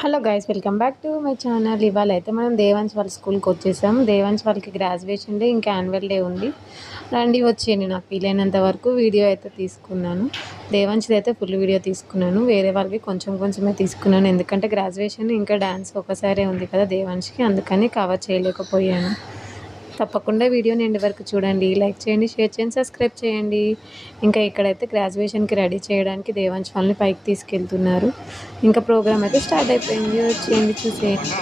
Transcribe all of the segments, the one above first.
Hello guys, welcome back to my channel. ఇవాళ అయితే మనం దేవాన్స్ వాళ్ళ స్కూల్కి వచ్చేసాం. దేవాన్స్ వాళ్ళకి గ్రాడ్యుయేషన్ డే ఇంకా యాన్యువల్ డే ఉంది. రండి వచ్చేయండి. నాకు వీలైనంత వరకు వీడియో అయితే తీసుకున్నాను. దేవాన్స్ది అయితే ఫుల్ వీడియో తీసుకున్నాను. వేరే వాళ్ళవి కొంచెం కొంచెమే తీసుకున్నాను, ఎందుకంటే గ్రాడ్యుయేషన్ ఇంకా డ్యాన్స్ ఒకసారే ఉంది కదా దేవాన్స్కి, అందుకని కవర్ చేయలేకపోయాను. తప్పకుండా వీడియోని ఎండ్ వరకు చూడండి. లైక్ చేయండి, షేర్ చేయండి, సబ్స్క్రైబ్ చేయండి. ఇంకా ఇక్కడైతే గ్రాడ్యుయేషన్కి రెడీ చేయడానికి దేవాంశ్ వాళ్ళని పైకి తీసుకెళ్తున్నారు. ఇంకా ప్రోగ్రామ్ అయితే స్టార్ట్ అయిపోయింది. వచ్చేయండి, చూసేయండి.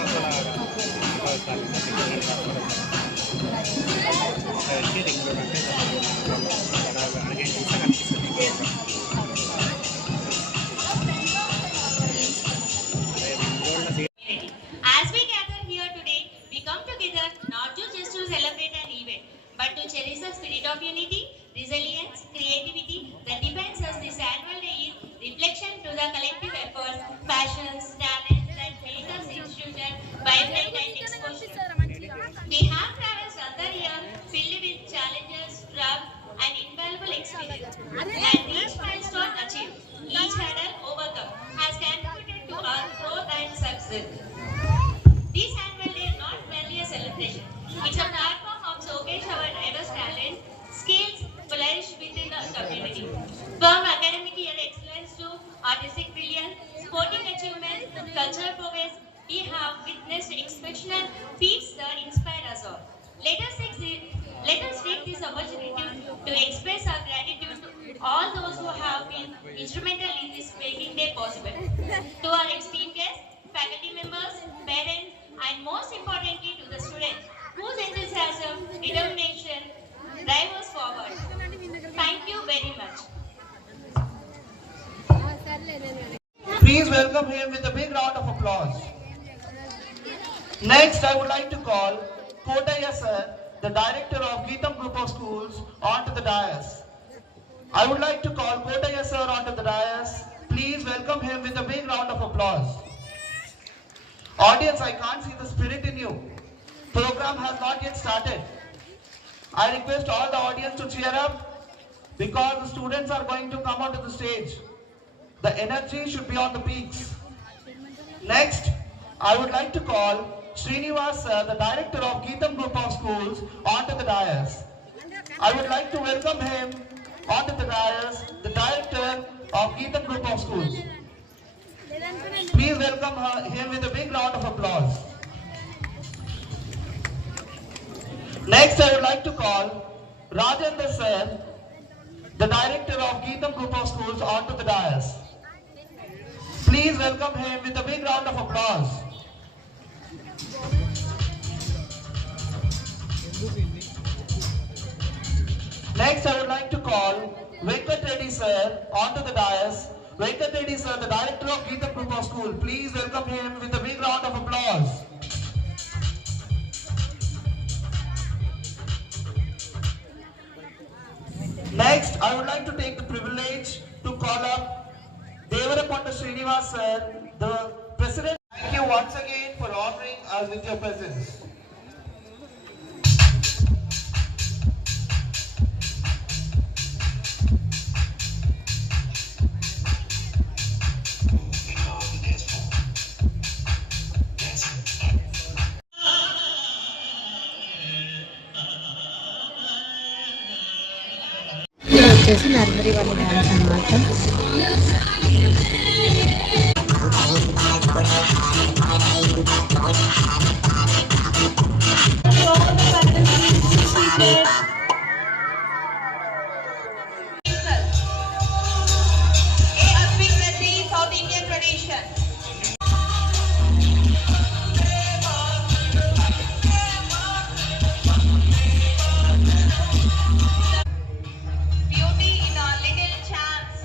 As we gather here today, we come together not just to celebrate an event, but to cherish the spirit of unity, resilience, creativity that defines us. This annual day is reflection to the collective efforts, passions, talents that make us institution vibrant and exposure. We have traversed another year filled with challenges, struggles, and invaluable experience. And each milestone achieved, each hurdle overcome, has contributed to our growth and success. This annual day is not merely a celebration. It's a platform of showcase our diverse talent, skills flourish within the community. From academic year excellence to artistic brilliance, sporting achievements, cultural progress, we have witnessed exceptional feats that inspire us all. Let us take this opportunity to express our gratitude to all those who have been instrumental in this making day possible. To our esteemed guests, faculty members, parents, and most importantly to the students whose enthusiasm, determination drive us forward. Thank you very much. Please welcome him with a big round of applause. Next, I would like to call Kotaya sir, the director of Geetham Group of Schools, onto the dais. I would like to call Kotaya sir onto the dais. Please welcome him with a big round of applause. Audience, I can't see the spirit in you. Program has not yet started. I request all the audience to cheer up because the students are going to come onto the stage. The energy should be on the peaks. Next, I would like to call Srinivas sir, the director of Geetham Group of Schools, onto the dais. I would like to welcome him onto the dais, the director of Geetham Group of Schools. Please welcome him with a big round of applause. Next, I would like to call Rajendra sir, the director of Geetham Group of Schools, onto the dais. Please welcome him with a big round of applause. Next, I would like to call Venkat Reddy sir onto the dais. Venkat Reddy sir, the director of Geetham Group of School. Please welcome him with a big round of applause. Next, I would like to take the privilege to call up Devarakonda Srinivas sir, the president. Thank you once again for honoring us with your presence. ఇది వచ్చేసి nursery వాళ్ళ dance అన్నమాట. South Indian tradition. Beauty in our little chants.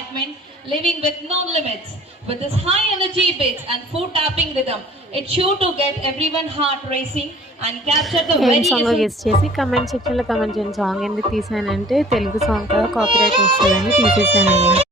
excitement, living with no limits. With this high energy beats and foot tapping rhythm, it's sure to get everyone's heart racing and capture the ఏం very song essence. Guest చేసి comment సెక్షన్లో comment చేయండి. Song ఎందుకు తీసానంటే Telugu song కదా, copyright వస్తుందని తీసేసాను నేను.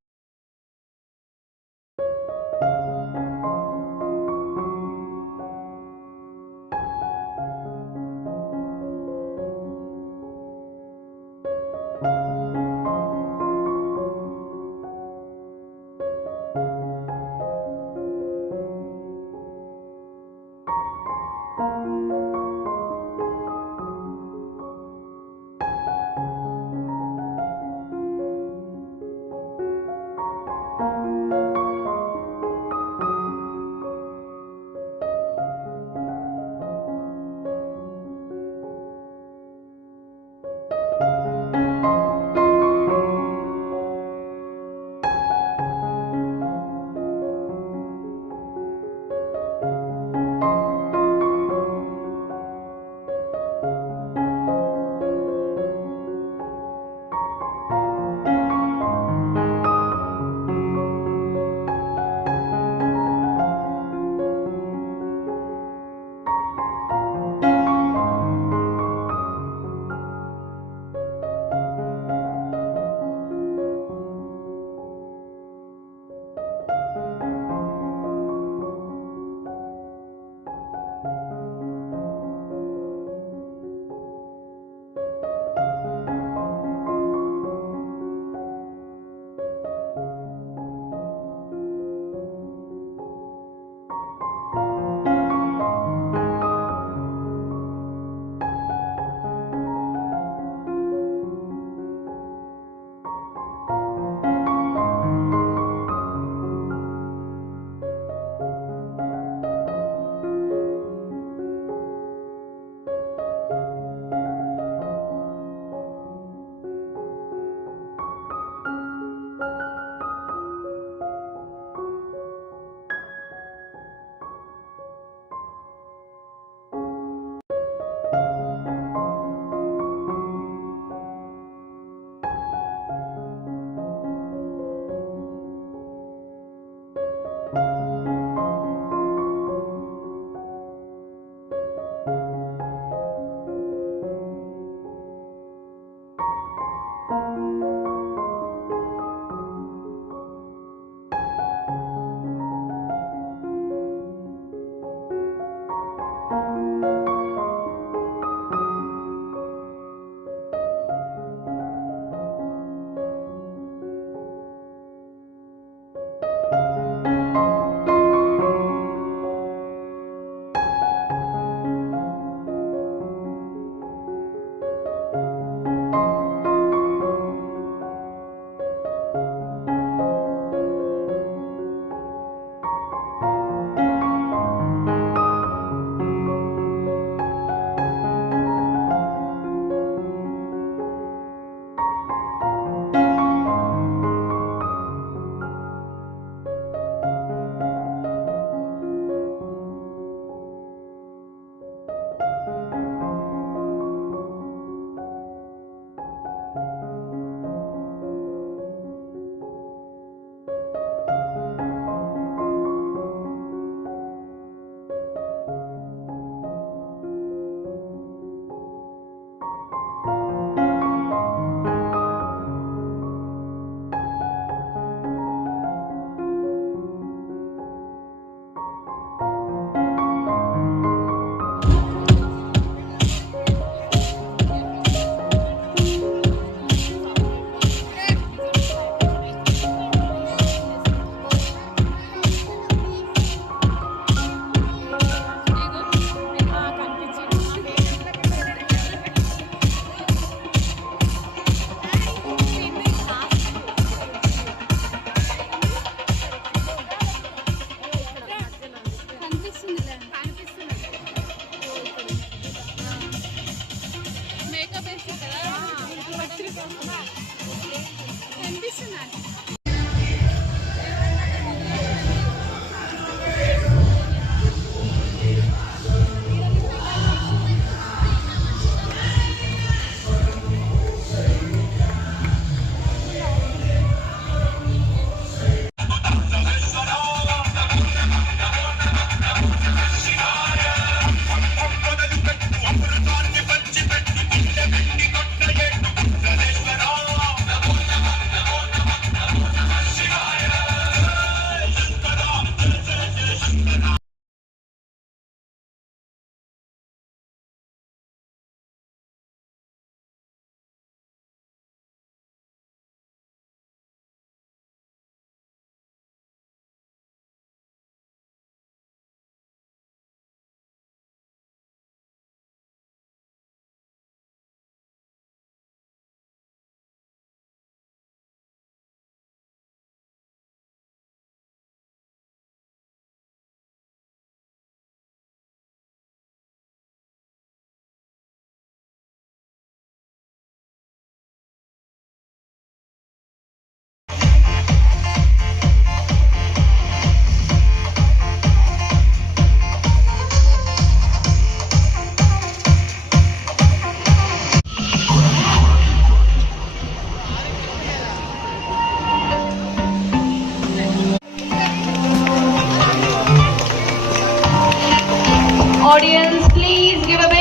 Audience, please give a big